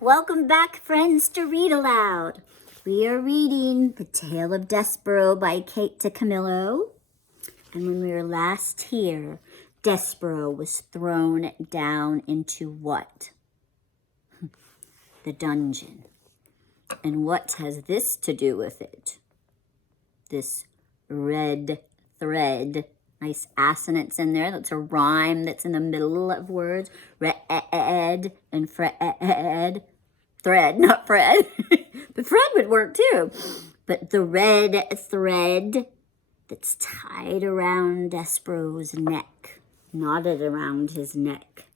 Welcome back, friends, to Read Aloud. We are reading The Tale of Despereaux by Kate DeCamillo. And when we were last here, Despereaux was thrown down into what? The dungeon. And what has this to do with it? This red thread. Nice assonance in there. That's a rhyme that's in the middle of words. Red and Fred. Thread, not Fred. But Fred would work too. But the red thread that's tied around Despereaux's neck, knotted around his neck.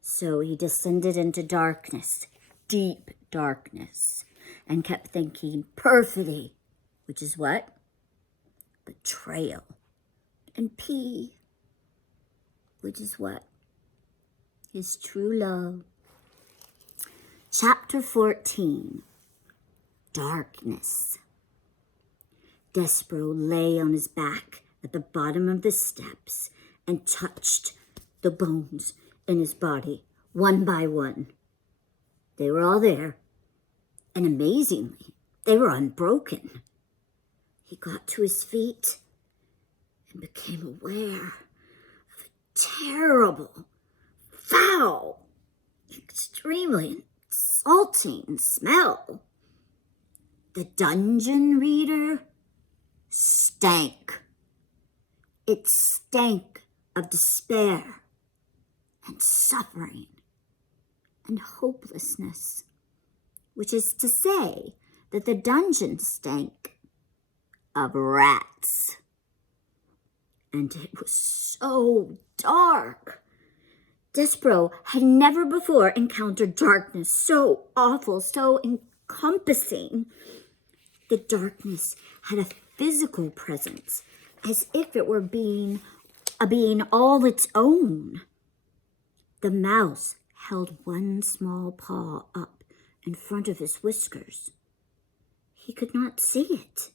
So he descended into darkness, deep darkness, and kept thinking perfidy, which is what? Betrayal. And P, which is what? His true love. Chapter 14, Darkness. Despereaux lay on his back at the bottom of the steps and touched the bones in his body one by one. They were all there, and amazingly, they were unbroken. He got to his feet and became aware of a terrible, foul, extremely insulting smell. The dungeon, reader, stank. It stank of despair and suffering and hopelessness, which is to say that the dungeon stank of rats. And it was so dark. Despereaux had never before encountered darkness so awful, so encompassing. The darkness had a physical presence, as if it were a being all its own. The mouse held one small paw up in front of his whiskers. He could not see it,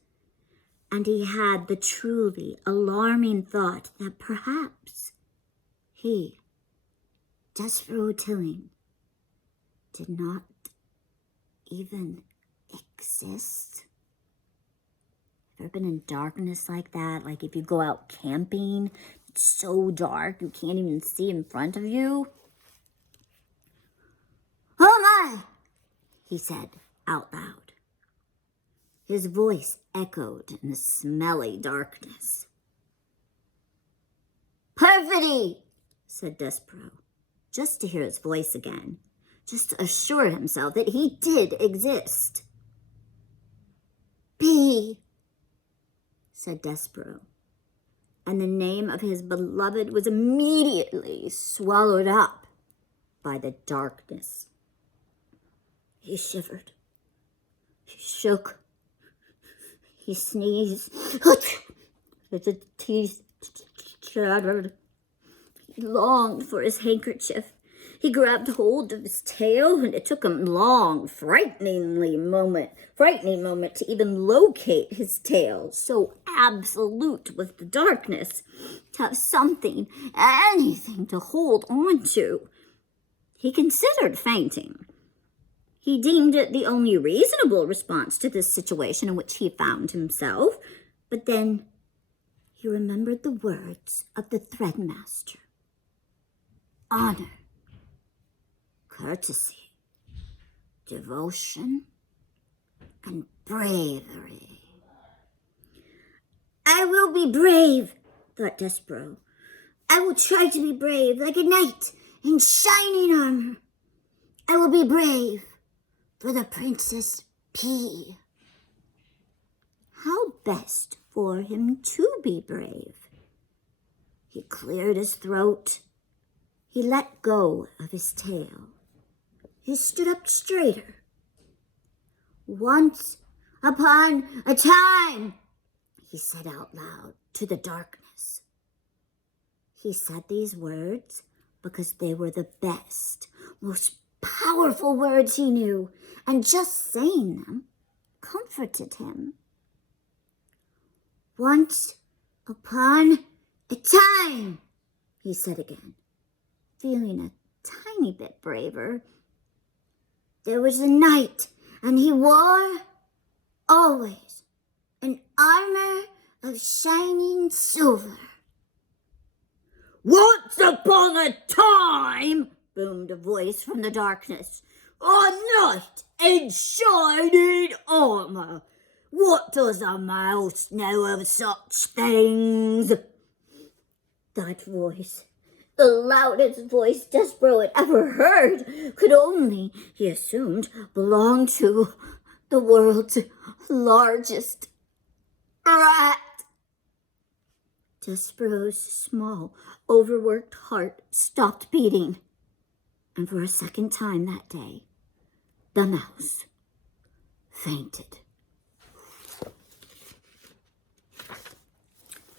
and he had the truly alarming thought that perhaps he, Despereaux Tilling, did not even exist. Ever been in darkness like that? Like if you go out camping, it's so dark you can't even see in front of you. Oh my, he said out loud. His voice echoed in the smelly darkness. Perfidy, said Despereaux, just to hear his voice again, just to assure himself that he did exist. P, said Despereaux, and the name of his beloved was immediately swallowed up by the darkness. He shivered. He shook. He sneezed. His teeth chattered. He longed for his handkerchief. He grabbed hold of his tail, and it took him long, frightening moment to even locate his tail. So absolute was the darkness, to have something, anything to hold on to. He considered fainting. He deemed it the only reasonable response to this situation in which he found himself. But then he remembered the words of the threadmaster. Honor, courtesy, devotion, and bravery. I will be brave, thought Despereaux. I will try to be brave, like a knight in shining armor. I will be brave for the Princess P. How best for him to be brave? He cleared his throat. He let go of his tail. He stood up straighter. Once upon a time, he said out loud to the darkness. He said these words because they were the best, most powerful words he knew, and just saying them comforted him. Once upon a time, he said again, feeling a tiny bit braver. there was a knight, and he wore always an armor of shining silver. Once upon a time, boomed a voice from the darkness, a knight in shining armor. What does a mouse know of such things? That voice, the loudest voice Despereaux had ever heard, could only, he assumed, belong to the world's largest rat. Despereaux's small, overworked heart stopped beating, and for a second time that day, the mouse fainted.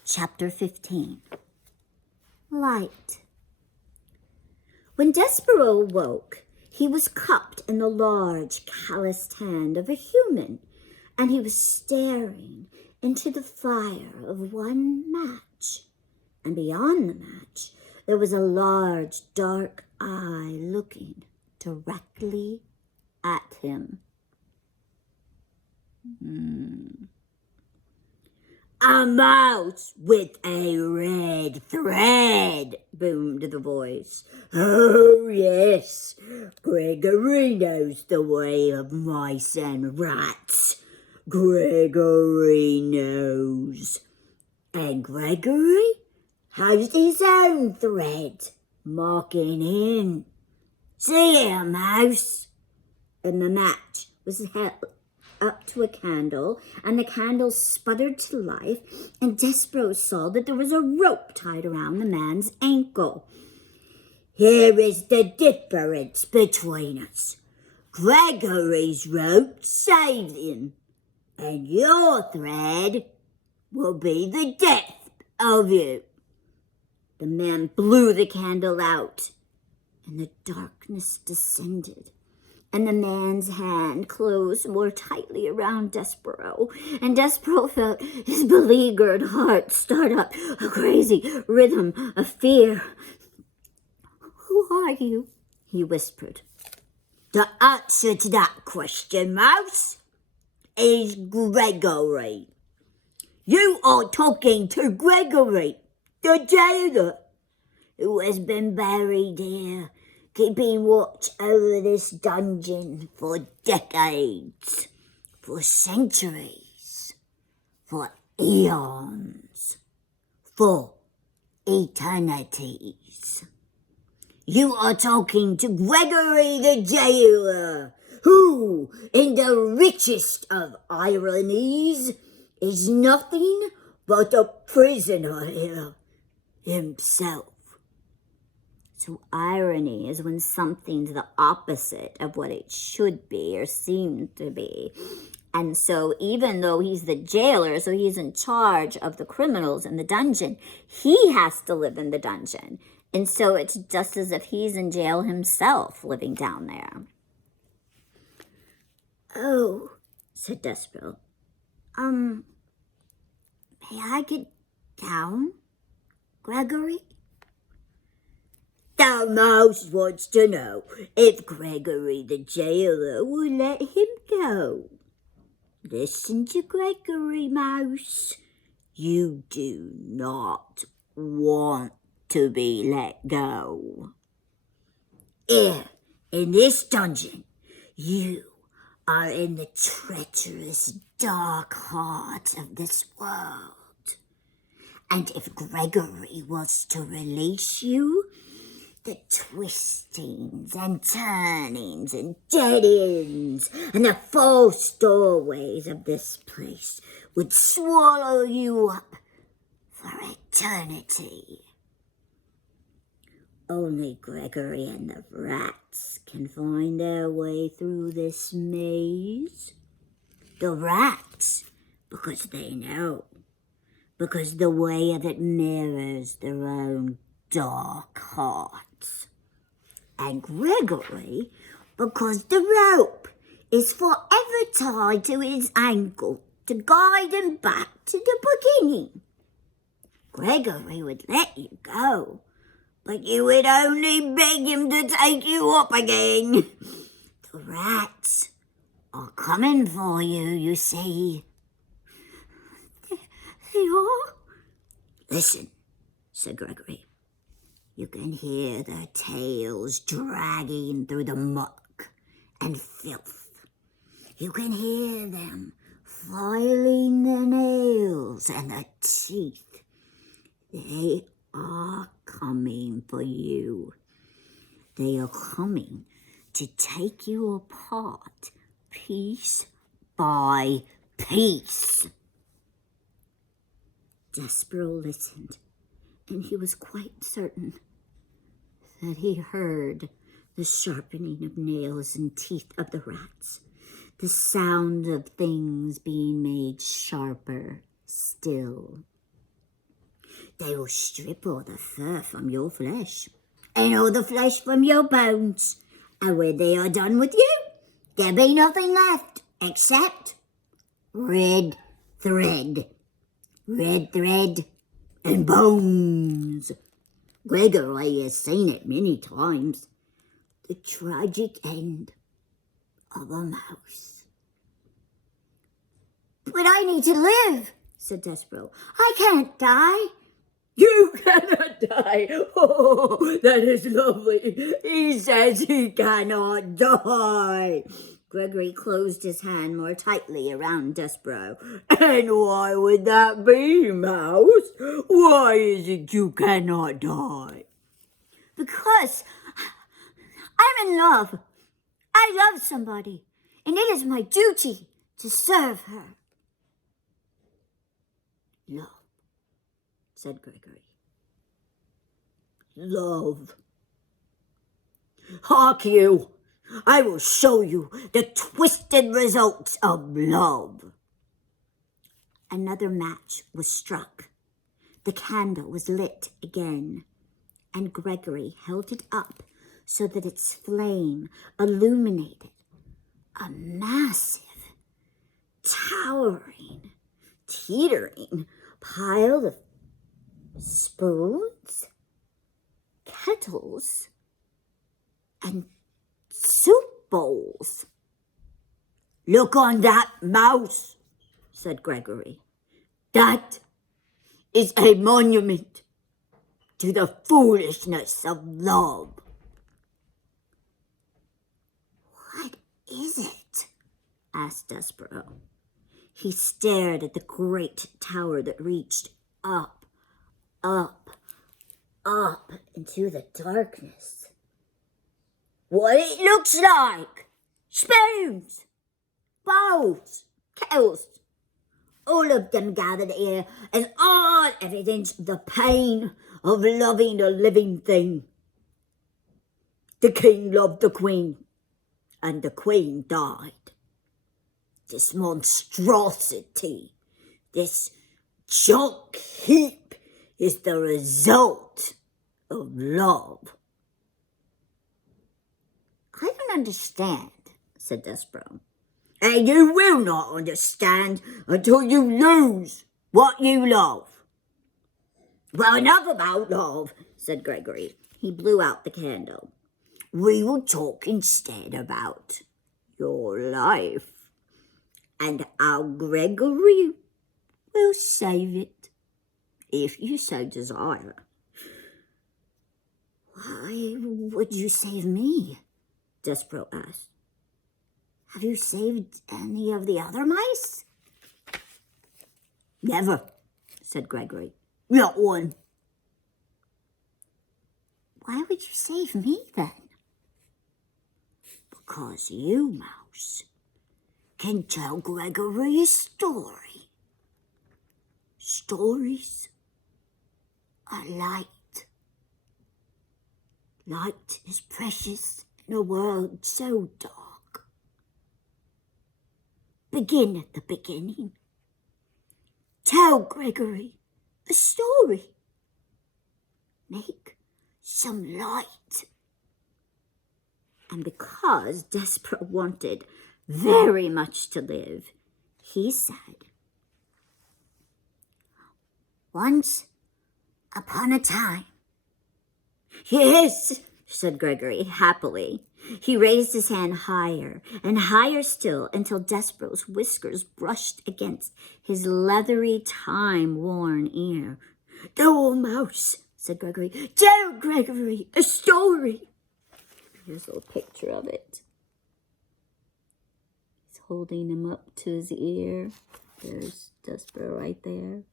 Chapter 15. Light. When Despereaux woke, he was cupped in the large, calloused hand of a human, and he was staring into the fire of one match. And beyond the match, there was a large, dark eye looking directly at him. A mouse with a red thread, boomed the voice. Oh, yes, Gregory knows the way of mice and rats. Gregory knows. And Gregory has his own thread marking in. See here, mouse. And the match was held up to a candle, and the candle sputtered to life, and Despereaux saw that there was a rope tied around the man's ankle. Here is the difference between us. Gregory's rope saved him, and your thread will be the death of you. The man blew the candle out, and the darkness descended, and the man's hand closed more tightly around Despereaux, and Despereaux felt his beleaguered heart start up a crazy rhythm of fear. Who are you? He whispered. The answer to that question, mouse, is Gregory. You are talking to Gregory, the jailer, who has been buried here, keeping watch over this dungeon for decades, for centuries, for eons, for eternities. You are talking to Gregory the jailer, who, in the richest of ironies, is nothing but a prisoner here himself. So irony is when something's the opposite of what it should be or seems to be. And so even though he's the jailer, so he's in charge of the criminals in the dungeon, he has to live in the dungeon. And so it's just as if he's in jail himself, living down there. Oh, said Despereaux. May I get down, Gregory? The mouse wants to know if Gregory the jailer will let him go. Listen to Gregory, mouse. You do not want to be let go. Here, in this dungeon, you are in the treacherous, dark heart of this world. And if Gregory was to release you, the twistings and turnings and dead ends and the false doorways of this place would swallow you up for eternity. Only Gregory and the rats can find their way through this maze. The rats, because they know, because the way of it mirrors their own dark hearts. And Gregory, because the rope is forever tied to his ankle to guide him back to the beginning. Gregory would let you go, but you would only beg him to take you up again. The rats are coming for you, you see. They are? Listen, said Gregory. You can hear their tails dragging through the muck and filth. You can hear them filing their nails and their teeth. They are coming for you. They are coming to take you apart piece by piece. Despereaux listened, and he was quite certain that he heard the sharpening of nails and teeth of the rats, the sound of things being made sharper still. They will strip all the fur from your flesh, and all the flesh from your bones, and when they are done with you, there'll be nothing left except red thread. Red thread and bones. Gregory has seen it many times. The tragic end of a mouse. But I need to live, said Despereaux. I can't die. You cannot die. Oh, that is lovely. He says he cannot die. Gregory closed his hand more tightly around Despereaux. And why would that be, Mouse? Why is it you cannot die? Because I'm in love. I love somebody, and it is my duty to serve her. Love, said Gregory. Love. Hark you. I will show you the twisted results of love. Another match was struck. The candle was lit again, and Gregory held it up so that its flame illuminated a massive, towering, teetering pile of spoons, kettles, and soup bowls. Look on that, Mouse, said Gregory. That is a monument to the foolishness of love. What is it? Asked Despereaux. He stared at the great tower that reached up, up, up into the darkness. What it looks like! Spoons, bowls, kettles, all of them gathered here, and all evidence the pain of loving a living thing. The king loved the queen, and the queen died. This monstrosity, this junk heap is the result of love. I don't understand, said Despereaux. And you will not understand until you lose what you love. Well, enough about love, said Gregory. He blew out the candle. We will talk instead about your life. And our Gregory will save it, if you so desire. Why would you save me? Despereaux asked. Have you saved any of the other mice? Never, said Gregory. Not one. Why would you save me then? Because you, Mouse, can tell Gregory a story. Stories are light. Light is precious in a world so dark. Begin at the beginning. Tell Gregory a story. Make some light. And because Despereaux wanted very much to live, he said, Once upon a time. Yes, said Gregory happily. He raised his hand higher and higher still until Despereaux's whiskers brushed against his leathery, time-worn ear. "The old mouse," said Gregory. "Tell Gregory a story." Here's a little picture of it. He's holding him up to his ear. There's Despereaux right there.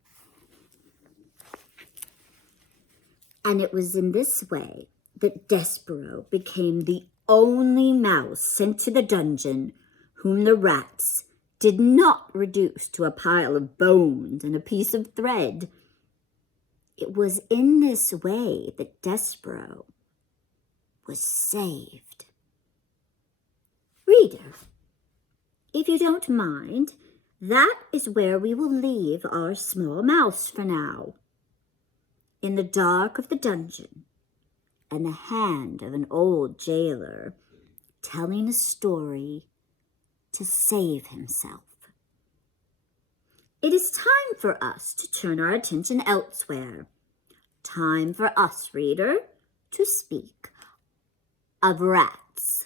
And it was in this way that Despereaux became the only mouse sent to the dungeon whom the rats did not reduce to a pile of bones and a piece of thread. It was in this way that Despereaux was saved. Reader, if you don't mind, that is where we will leave our small mouse for now, in the dark of the dungeon, and the hand of an old jailer, telling a story to save himself. It is time for us to turn our attention elsewhere. Time for us, reader, to speak of rats,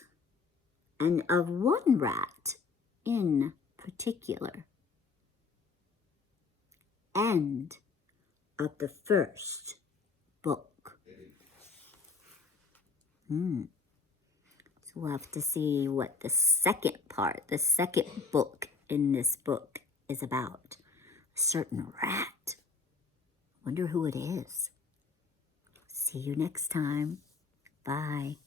and of one rat in particular. End of the first book. So we'll have to see what the second book in this book is about. A certain rat. Wonder who it is. See you next time. Bye.